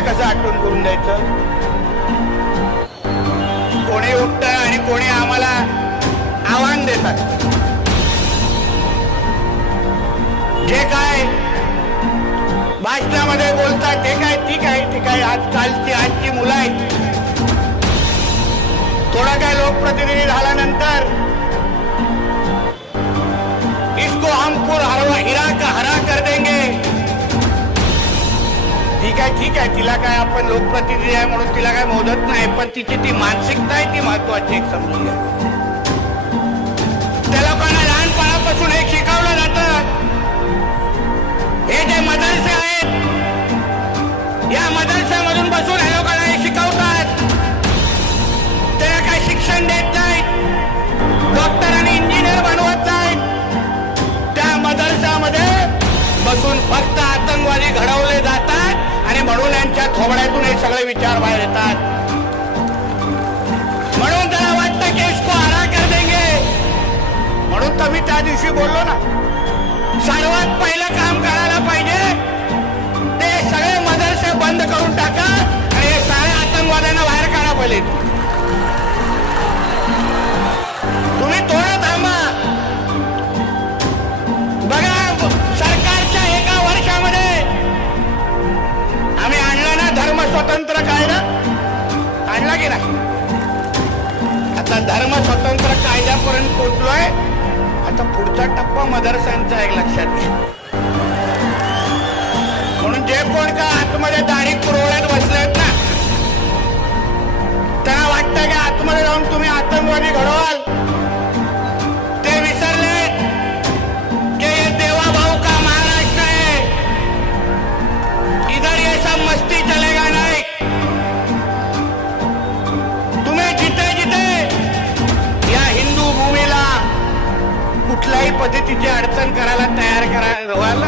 ते कसं आठवण करून द्यायचं? कोणी उठत आणि कोणी आम्हाला आव्हान देतात. जे काय भाषणामध्ये बोलतात ते काय ठीक आहे. आजची मुलं आहेत. थोडा काय लोकप्रतिनिधी झाल्यानंतर इसको हम हिरा का हरा कर देंगे. ठीक आहे. तिला काय आपण लोकप्रतिनिधी आहे म्हणून तिला काय मोदत नाही, पण तिची ती मानसिकता आहे ती महत्वाची एक समजून घ्या. त्या लोकांना लहानपणापासून एक शिकवलं जातं. हे जे मदरसे आहेत, या मदरशामधून बसून हे लोकांना हे शिकवतात. त्याला काय शिक्षण देत नाहीत, डॉक्टर आणि इंजिनियर बनवत नाहीत. त्या मदरशामध्ये बसून फक्त आतंकवादी घडवले जातात आणि म्हणून यांच्या थोबड्यातून हे सगळे विचार बाहेर येतात. म्हणून त्याला वाटतं की इसको हरा कर देंगे. म्हणून तर मी त्या दिवशी बोललो ना, सर्वात पहिलं काम करायला पाहिजे ते सगळे मदरसे बंद करून टाका आणि हे सगळ्या आतंकवाद्यांना बाहेर काढा. पहिले तुम्ही थोडं थांबा. बघा, सरकारच्या एका वर्षामध्ये आम्ही आणला ना धर्म स्वतंत्र कायदा, आणला की नाही? आता धर्म स्वतंत्र कायद्यापर्यंत पोहोचलोय. आता पुढचा टप्पा मदरसांचा एक लक्षात घ्या. म्हणून जे कोण का आतमध्ये दाढी पुरवण्यात बसलेत ना, त्यांना वाटतं की आतमध्ये जाऊन तुम्ही आतंकवादी घडवाल. ते विसरले की ये देवा भाऊ का महाराष्ट्र है. इधर ये सब मस्ती चलेगा नहीं. तुम्ही जिथे जिथे या हिंदू भूमीला कुठल्याही पद्धतीची अडचण करायला तयार व्हाल,